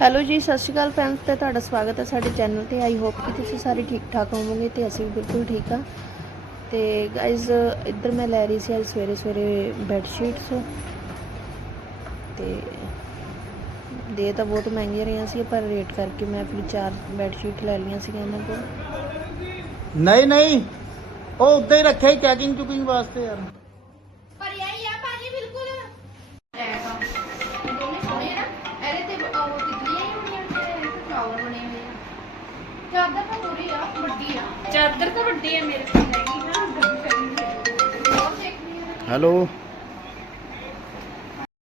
Hello ਜੀ, ਸਤਿ ਸ਼੍ਰੀ ਅਕਾਲ friends ਤੇ ਤੁਹਾਡਾ ਸਵਾਗਤ ਹੈ ਸਾਡੇ ਚੈਨਲ ਤੇ। ਆਈ ਹੋਪ ਕਿ ਤੁਸੀਂ ਸਾਰੇ ਠੀਕ ਠਾਕ ਹੋਵੋਗੇ ਤੇ ਅਸੀਂ ਵੀ ਬਿਲਕੁਲ ਠੀਕ ਆ ਤੇ ਗਾਇਜ਼ ਇੱਧਰ ਮੈਂ ਲੈ ਰਹੀ ਸੀ ਅੱਜ ਸਵੇਰੇ ਸਵੇਰੇ ਬੈੱਡ ਸ਼ੀਟਸ ਤੇ ਦੇ ਤਾਂ ਬਹੁਤ ਮਹਿੰਗੀਆਂ ਰਹੀਆਂ ਸੀ, ਪਰ ਰੇਟ ਕਰਕੇ ਮੈਂ ਫਿਰ ਚਾਰ ਬੈੱਡ ਸ਼ੀਟ ਲੈ ਲਈਆਂ ਸੀ ਇਹਨਾਂ ਕੋਲ। ਨਹੀਂ ਨਹੀਂ, ਉਹ ਉੱਦਾਂ ਹੀ ਰੱਖਿਆ ਹੀ ਚੈਕਿੰਗ ਚੁਕਿੰਗ ਵਾਸਤੇ ਯਾਰ। ਚਾਦਰ ਤਾਂ ਵੱਡੀ ਆ ਮੇਰੇ ਕੋਲ ਹੈਗੀ ਨਾ ਹੈਲੋ।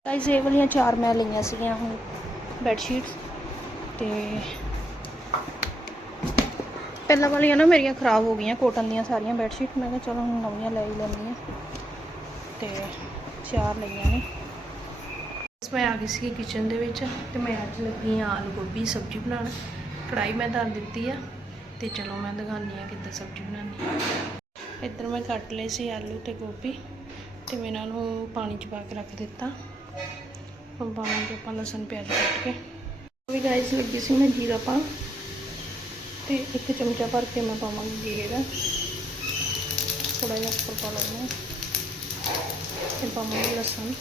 ਗਾਇਜ਼ ਇਹ ਵਾਲੀਆਂ ਚਾਰ ਮੈਂ ਲਈਆਂ ਸੀਗੀਆਂ ਹੁਣ ਬੈੱਡ ਸ਼ੀਟਸ ਤੇ ਪਹਿਲਾਂ ਵਾਲੀਆਂ ਨਾ ਮੇਰੀਆਂ ਖਰਾਬ ਹੋ ਗਈਆਂ ਕੋਟਨ ਦੀਆਂ ਸਾਰੀਆਂ ਬੈੱਡ ਸ਼ੀਟ ਮੈਂ ਕਿਹਾ ਚਲੋ ਹੁਣ ਨਵੀਆਂ ਲੈ ਹੀ ਲੈਂਦੀ ਹਾਂ ਤੇ ਚਾਰ ਲਈਆਂ ਨੇ। ਇਸ ਮੈਂ ਆ ਗਈ ਸੀ ਕਿਚਨ ਦੇ ਵਿੱਚ ਤੇ ਮੈਂ ਅੱਜ ਲੱਗੀ ਆ ਆਲੂ ਗੋਭੀ ਸਬਜ਼ੀ ਬਣਾਉਣ। ਕੜਾਈ ਮੈਂ ਧਰ ਦਿੱਤੀ ਆ। ਤੇ ਚਲੋ ਮੈਂ ਦਿਖਾਉਂਦੀ ਆ ਕਿੱਦਾਂ ਸਬਜ਼ੀ ਬਣਾਉਣੀ ਆ ਇੱਧਰ ਮੈਂ ਕੱਟ ਲਏ ਸੀ ਆਲੂ ਤੇ ਗੋਭੀ ਤੇ ਮੈਂ ਇਹਨਾਂ ਨੂੰ ਪਾਣੀ 'ਚ ਪਾ ਕੇ ਰੱਖ ਦਿੱਤਾ। ਹੁਣ ਪਾਵਾਂਗੇ ਆਪਾਂ ਲਸਣ, ਪਿਆਜ਼ ਕੱਟ ਕੇ। ਉਹ ਵੀ ਗਾਇਸ ਲੱਗੀ ਸੀ ਮੈਂ ਜੀਰਾ ਪਾ ਤੇ ਇੱਕ ਚਮਚਾ ਭਰ ਕੇ ਮੈਂ ਪਾਵਾਂਗੀ ਜੀਰੇ ਦਾ। ਥੋੜਾ ਜਿਹਾ ਉੱਪਰ ਪਾ ਲੈਣਾ ਤੇ ਪਾਵਾਂਗੇ ਲਸਣ।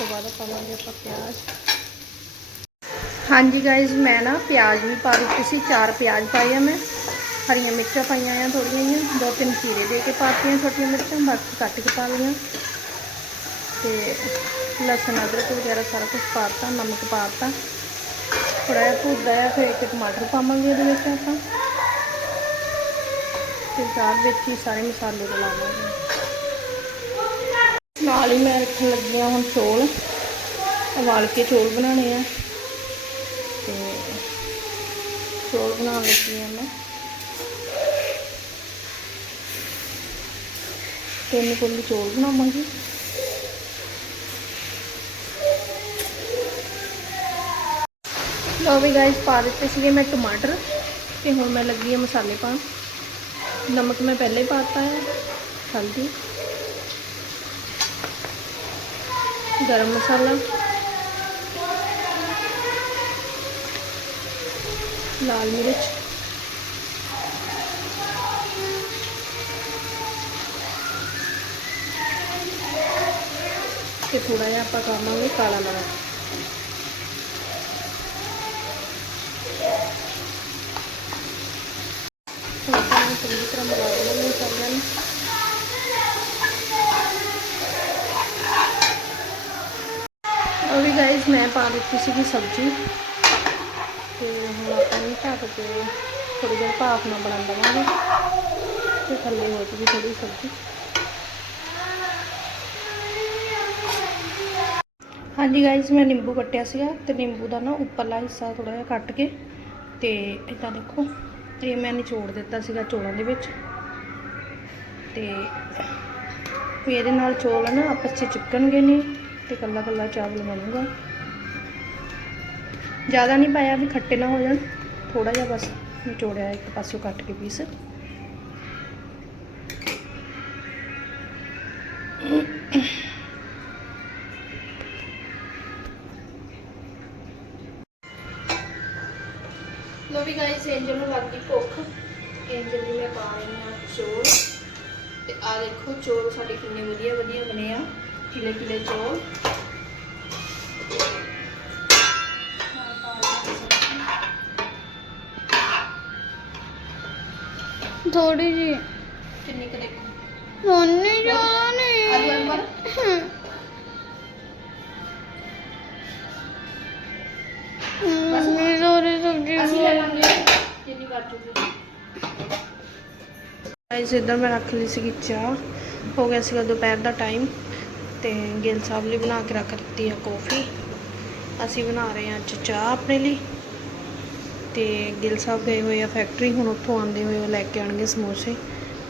ਤੋਂ ਬਾਅਦ ਪਾਵਾਂਗੇ ਆਪਾਂ ਪਿਆਜ਼। ਹਾਂਜੀ ਗਾਇਜ਼ ਮੈਂ ਨਾ ਪਿਆਜ਼ ਵੀ ਪਾ ਦਿੱਤੇ ਸੀ, ਚਾਰ ਪਿਆਜ਼ ਪਾਏ ਆ ਮੈਂ। ਹਰੀਆਂ ਮਿਰਚਾਂ ਪਾਈਆਂ ਆ ਥੋੜ੍ਹੀਆਂ ਜਿਹੀਆਂ, ਦੋ ਤਿੰਨ ਖੀਰੇ ਦੇ ਕੇ ਪਾਤੀਆਂ ਛੋਟੀਆਂ ਮਿਰਚਾਂ, ਬਾਕੀ ਕੱਟ ਕੇ ਪਾ ਲਈਆਂ। ਤੇ ਲਸਣ, ਅਦਰਕ ਵਗੈਰਾ ਸਾਰਾ ਕੁਝ ਪਾਤਾ, ਨਮਕ ਪਾਤਾ। ਥੋੜਾ ਜਿਹਾ ਭੁੱਜਦਾ ਆ ਫਿਰ ਇੱਕ ਟਮਾਟਰ ਪਾਵਾਂਗੇ ਇਹਦੇ ਵਿੱਚ ਆਪਾਂ। ਤੇ ਬਾਅਦ ਵਿੱਚ ਹੀ ਸਾਰੇ ਮਸਾਲੇ ਰਲਾਵਾਂਗੇ ਨਾਲ ਹੀ ਮੈਂ ਰੱਖਣ ਲੱਗੀ ਹਾਂ ਹੁਣ ਚੌਲ। ਉਬਾਲ ਕੇ ਚੌਲ ਬਣਾਉਣੇ ਆ। ਤੇ ਚੌਲ ਬਣਾਉਣ ਲੱਗੀ ਹਾਂ ਮੈਂ। ਤਿੰਨ ਕੋਲੀ ਚੌਲ ਬਣਾਵਾਂਗੀ। ਲੋ ਵੀ ਗਾਇਸ ਪਾ ਦਿੱਤੇ ਸੀਗੇ ਮੈਂ ਟਮਾਟਰ ਤੇ ਹੁਣ ਮੈਂ ਲੱਗੀ ਹਾਂ ਮਸਾਲੇ ਪਾਉਣ। ਨਮਕ ਮੈਂ ਪਹਿਲੇ ਹੀ ਪਾਤਾ ਹੈ। ਹਲਦੀ। ਗਰਮ ਮਸਾਲਾ। ਲਾਲ ਮਿਰਚ। ਤੇ ਥੋੜਾ ਜਿਹਾ ਆਪਾਂ ਪਾਵਾਂਗੇ ਕਾਲਾ ਨਮਕ। ਚੰਗੀ ਤਰ੍ਹਾਂ ਮਿਲਾ ਦੇਵਾਂਗੇ ਮਸਾਲਿਆਂ ਨੂੰ। ਪਾ ਦਿੱਤੀ ਸੀਗੀ ਸਬਜ਼ੀ। ਤੇ ਹੁਣ ਆਪਾਂ ਇਹਨੂੰ ਢੱਕ ਕੇ ਥੋੜੀ ਦੇਰ ਭਾਫ ਨਾਲ ਬਣਾ ਲਵਾਂਗੇ ਤੇ ਥੱਲੇ ਹੋ ਜੂਗੀ ਥੋੜੀ ਸਬਜ਼ੀ। ਹਾਂਜੀ ਗਾਇਸ ਮੈਂ ਨਿੰਬੂ ਕੱਟਿਆ ਸੀਗਾ ਤੇ ਨਿੰਬੂ ਦਾ ਨਾ ਉੱਪਰਲਾ ਹਿੱਸਾ ਥੋੜਾ ਜਿਹਾ ਕੱਟ ਕੇ ਤੇ ਇਦਾਂ ਦੇਖੋ ਇਹ ਮੈਂ ਨਿਚੋੜ ਦਿੱਤਾ ਸੀਗਾ ਚੋਲਾਂ ਦੇ ਵਿੱਚ। ਤੇ ਇਹਦੇ ਨਾਲ ਚੌਲ ਨਾ ਆਪਸ 'ਚ ਚਿਪਕਣਗੇ ਨਹੀਂ ਤੇ ਕੱਲਾ ਕੱਲਾ ਚਾਵਲ ਬਣੂਗਾ। ਜ਼ਿਆਦਾ ਨਹੀਂ ਪਾਇਆ ਵੀ ਖੱਟੇ ਨਾ ਹੋ ਜਾਣ ਥੋੜਾ ਜਿਹਾ ਬਸ ਨਿਚੋੜਿਆ ਇੱਕ ਪਾਸਿਓਂ ਕੱਟ ਕੇ ਪੀਸ ਲੋ ਵੀ ਗਾਇਸ ਐਂਜਲ ਨੂੰ ਲੱਗ ਗਈ ਭੁੱਖ ਐਂਜਲ ਲਈ ਮੈਂ ਪਾ ਰਹੀ ਹਾਂ ਚੌਲ ਤੇ ਆ ਦੇਖੋ ਚੌਲ ਸਾਡੇ ਕਿੰਨੇ ਵਧੀਆ ਵਧੀਆ ਬਣੇ ਆ ਕਿਲੇ ਕਿਲੇ ਚੌਲ ਥੋੜੀ ਜੀ। ਕਿੰਨੀ ਸੋਨੀ ਜ਼ਿਆਦਾ ਆਲੂ ਨਹੀਂ ਅੰਬਰ ਮੰਮੀ ਥੋੜੀ ਸਬਜ਼ੀ ਅਸੀਂ ਲੈ ਲਾਂਗੇ। ਜਿੰਨੀ ਕਰ ਚੁੱਕੀ? ਗਾਇਸ ਇਧਰ ਮੈਂ ਰੱਖ ਲਈ ਸੀਗੀ ਚਾਹ। ਹੋ ਗਿਆ ਸੀਗਾ ਦੁਪਹਿਰ ਦਾ ਟਾਈਮ ਤੇ ਗਿਲ ਸਾਹਿਬ ਲਈ ਬਣਾ ਕੇ ਰੱਖ ਦਿੱਤੀ ਆ ਕੌਫੀ ਅਸੀਂ ਬਣਾ ਰਹੇ ਹਾਂ ਅੱਜ ਚਾਹ ਆਪਣੇ ਲਈ। ਤੇ ਗਿਲ ਸਾਹਿਬ ਗਏ ਹੋਏ ਆ ਫੈਕਟਰੀ ਹੁਣ ਉੱਥੋਂ ਆਉਂਦੇ ਹੋਏ ਉਹ ਲੈ ਕੇ ਆਣਗੇ ਸਮੋਸੇ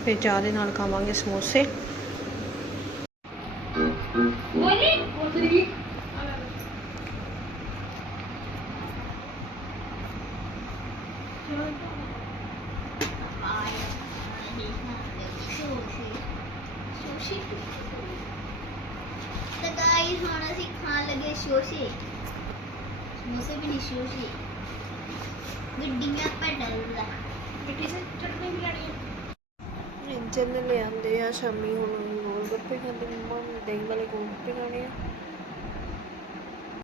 ਫਿਰ ਚਾਹ ਦੇ ਨਾਲ ਖਾਵਾਂਗੇ ਸਮੋਸੇ। ਤਾਂ ਗਾਇਸ ਹੁਣ ਅਸੀਂ ਖਾਣ ਲੱਗੇ ਸ਼ੋਸ਼ੇ ਸਮੋਸੇ ਵੀ ਨਹੀਂ ਸ਼ੋਸ਼ੇ ਗੱਡੀਆਂ ਪਟਲਦਾ ਮਿੱਠੀ ਸੇ ਚਟਨੀ ਵੀ ਲੈਣੀ ਹੈ ਰਿੰਜਨ ਨੇ ਲਿਆਂਦੇ ਆ ਸ਼ਾਮੀ ਹੁਣ ਗੋਲ ਗੱਪੇ ਖਾਂਦੇ ਮੰਮਾ ਨੇ ਦਹੀਂ ਵਾਲੇ ਗੋਲ ਗੱਪੇ ਖਾਣੇ ਆ।